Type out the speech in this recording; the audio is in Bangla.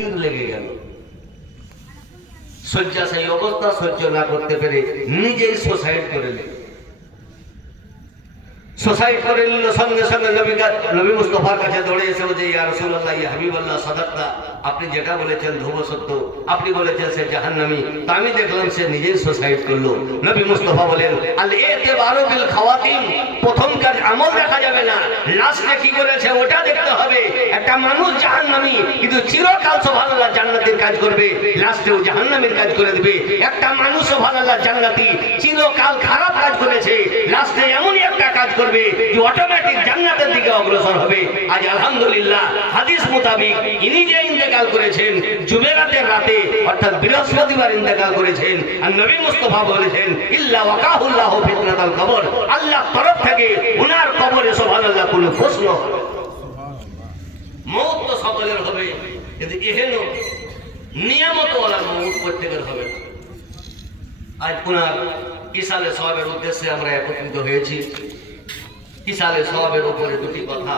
তীর লেগে গেল। শয্যাশায়ী অবস্থা সহ্য না করতে পেরে নিজেই সুসাইড করে নিল। সুসাইড করে নিল, সঙ্গে সঙ্গে নবী মুস্তাফার কাছে দৌড়ে এসে বলছে, ইয়া রাসূলুল্লাহ, ইয়া হাবিবাল্লাহ, সাদাক্তা, আপনি যেটা বলেছেন ধ্রুব সত্য, আপনি বলেছেন সে জাহান্নামী, তা আমি দেখলাম সে নিজেই সুসাইড করলো। নবী মুস্তাফা বলেন, আল ইতিবারু বিল খাওয়াতিম, প্রথম কাজ আমল দেখা যাবে না, লাস্টে কি করেছে ওটা দেখতে হবে। একটা মানুষ জাহান্নামী কিন্তু চিরকাল সুবহানাল্লাহ জান্নাতের কাজ করবে, লাস্টেও জাহান্নামের কাজ করে দেবে। একটা মানুষ সুবহানাল্লাহ জান্নাতি চিরকাল খারাপ কাজ করেছে, লাস্টে এমনই একটা কাজ করবে যে অটোমেটিক জান্নাতের দিকে অগ্রসর হবে। আজ আলহামদুলিল্লাহ হাদিস মোতাবেক ইনি যে ইন্তেকাল করেছেন জুমেরাতের রাতে, অর্থাৎ বৃহস্পতিবার ইন্তেকাল করেছেন। আর নবী মুস্তাফা বলেছেন, ইল্লা ওয়াকাহুল্লাহু ফিতনাতাল কবর, আল্লাহর তরফ থেকে ওনার কবরে সুবহানাল্লাহ কোনো প্রশ্ন হবে। মওত তো সকলের হবে, কিন্তু এহেন নিয়ামত ওয়ালা মওত প্রত্যেকের হবে না। আজ ওনার ইসালে সওয়াবের উদ্দেশ্যে আমরা একত্রিত হয়েছি। ইসালে সওয়াবের উপরে দুটি কথা।